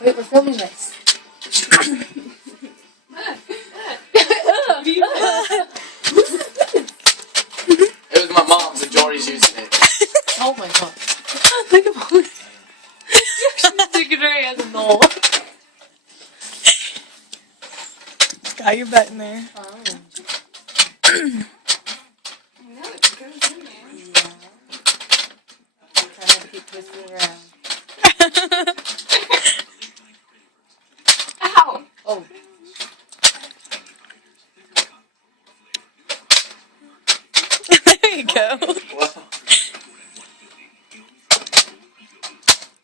Wait, we're filming this. It was my mom's and Jory's using it. Oh my god. Look at all this. You're sticking her as a mole. Got your butt in there. Oh. No, it goes in there. Yeah. I'm trying not to keep twisting it around. Ow! Oh. There you go. Wow.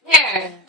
There.